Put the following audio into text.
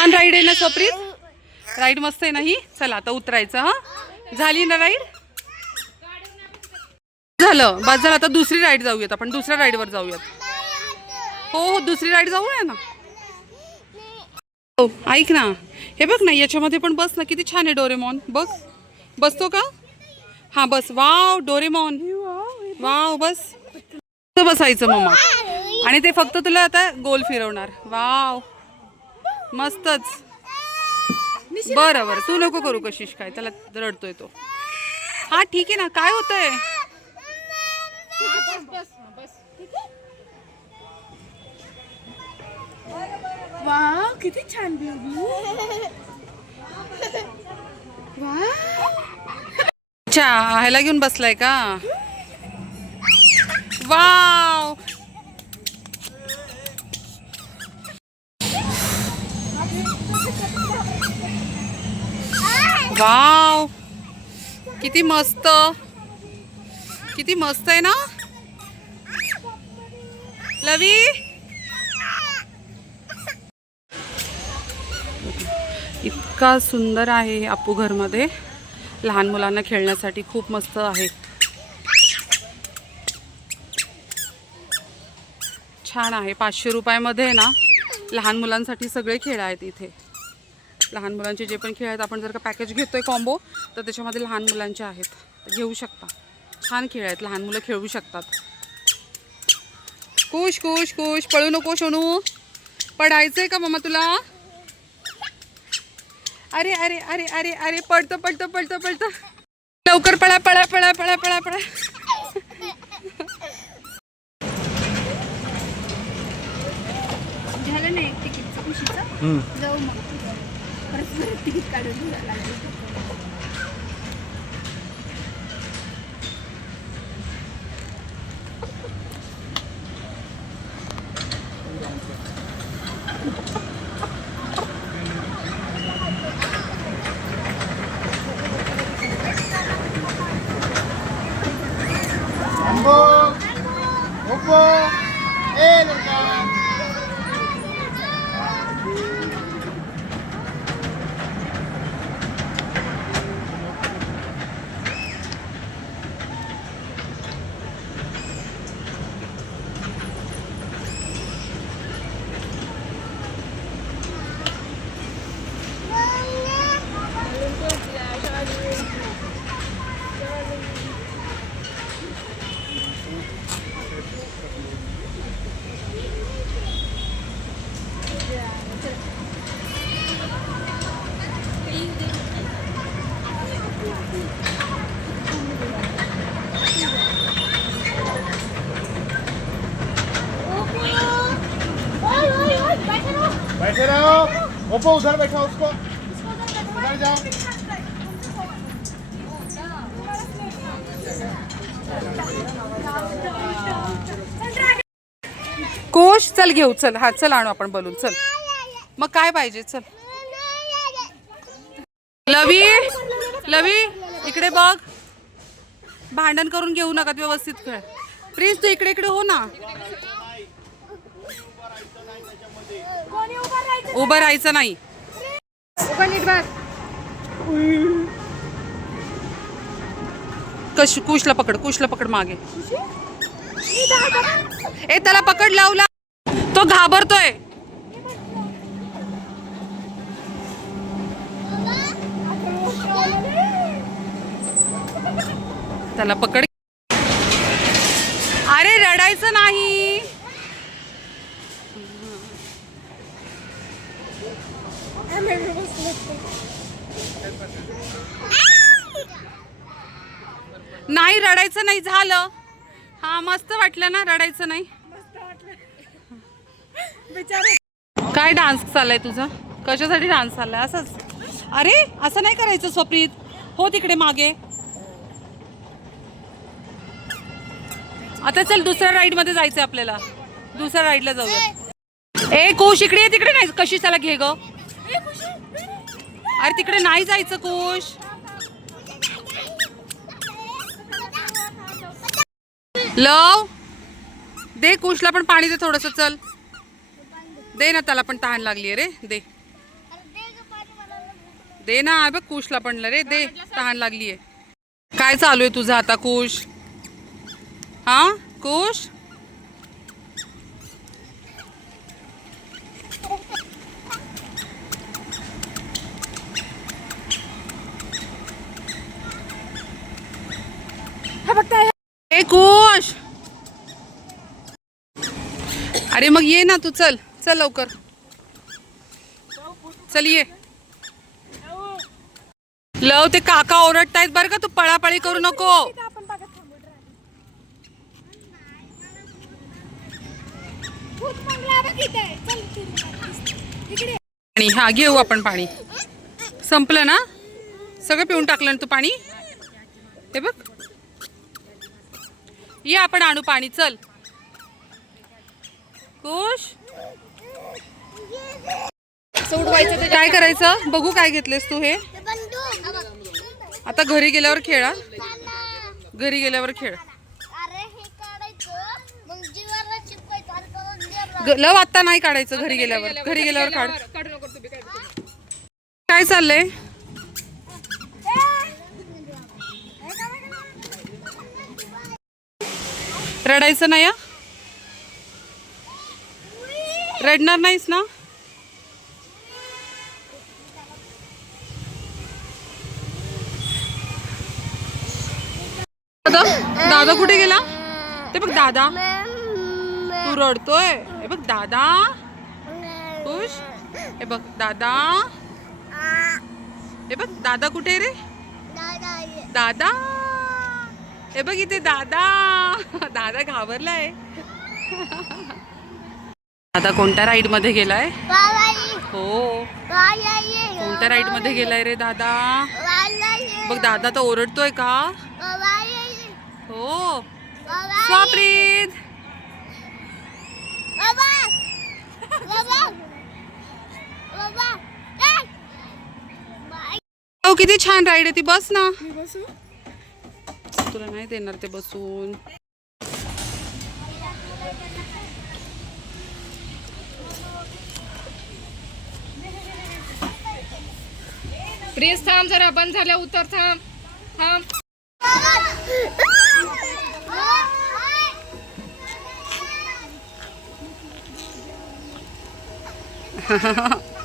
छान राईड आहे ना स्वप्रीत राईड मस्त आहे ना ही? चला आता उतरायचं हा? झाली ना राईड झालं. बस झालं आता दुसरी राईड जाऊयात आपण. दुसऱ्या राईडवर जाऊयात. हो हो दुसरी राईड जाऊया ना? हो ऐक ना. हे बघ ना याच्यामध्ये पण बस ना किती छान आहे डोरेमॉन. बघ बसतो का? हा बस. Wow Doraemon. वाव बस. बसायचं मम्मा आणि ते फक्त तुला आता गोल फिरवणार. वाव. मस्तच. बरं बरं. तू नको करू कशिश काय त्याला रडतोय तो. हा ठीक आहे ना. काय होतंय? वाव किती छान अच्छा ह्याला घेऊन बसलाय का? वाव! वाव. किती मस्त. किती मस्त आहे ना? लवी? इतका सुंदर आहे आपू घरमध्ये. लहान मुलांना खेळण्यासाठी खूप मस्त आहे. छान आहे. पाचशे रुपयामध्ये ना? लहान मुलांसाठी सगळे खेळ आहेत इथे. लहान मुलांचे जे पण खेळ आहेत आपण जर का पॅकेज घेतोय कॉम्बो तर त्याच्यामध्ये लहान मुलांचे आहेत. घेऊ शकता. छान खेळ आहेत. लहान मुलं खेळू शकतात. कुश कुश कुश. पळू नको सोनू. पडायचंय का मामा तुला? अरे अरे अरे अरे अरे पडतं पडतं पडतं पडतं लवकर पळा पळा पळा पळा पळा पळा. झालं नाही तिकीटचं खुशीचं जाऊ मग. परत परत तिकीट काढून घ्यायला लागेल बैठे रहो ओप्पो उधर बैठा उसको। उधर जाओ। कोश चल घेऊ चल हा चल आणू आपण बोलून चल. मग काय पाहिजे चल. लवी लवी इकडे बघ. भांडण करून घेऊ नका व्यवस्थित खेळ. प्लीज तू इकडे इकडे हो ना. उभं राहायचं नाही. कश कुशला पकड कुशला पकड मागे. ए त्याला पकड लावला. तो घाबरतोय. त्याला पकड. अरे रडायचं नाही. नाही रडायचं नाही झालं. हा मस्त वाटलं ना रडायचं नाही. काय डान्स चाललाय तुझा? कशासाठी डान्स चाललाय? असंच. अरे असं नाही करायचं स्वप्रीत हो तिकडे मागे. आता चल दुसऱ्या राईडमध्ये जायचंय आपल्याला. दुसऱ्या राईडला जाऊया ए कोश इकडे तिकडे नाही. कशी त्याला घे ग. अरे तिकडे नाही जायचं कोश. लव दे कुशला पण पाणी दे थोडस चल. दे ना त्याला पण तहान लागली रे. दे. दे ना बघ कुशला पण रे. दे तहान लागलीये काय चालू आहे तुझं आता कुश? हा कुश ए कुश अरे मग ये ना तू चल चल लवकर. चल ये. लव ते काका ओरडतायत बरं का तू पळापळी करू नको. आणि हा घेऊ आपण पाणी. संपलं ना? सगळं पिऊन टाकलं ना तू पाणी? हे बघ. ये आपण आणू पाणी चल. कुश काय करायचं? बघू काय घेतलेस तू हे. आता घरी गेल्यावर खेळा घरी गेल्यावर खेळ. लव आता नाही काढायचं घरी गेल्यावर. घरी गेल्यावर काढ. काय चाललंय? रडायचं नाही रडणार नाहीस ना? दादा दादा कुठे गेला? ते बघ दादा. तू रडतोय. हे बघ दादा. खुश? हे बघ दादा. हे बघ दादा कुठे आहे रे? दादा. हे बघ इथे दादा. दादा घाबरलाय. दादा कोणत्या राईडमध्ये गेलाय? हो. कोणत्या राईडमध्ये गेलाय रे दादा? बघ दादा तर ओरडतोय का? हो. स्वाप्रीत. किती छान राईड आहे ती बस ना. तुला नाही देणार ते बसून. प्लीज थांब जरा बंद झाल्या उतर थांब. थांब.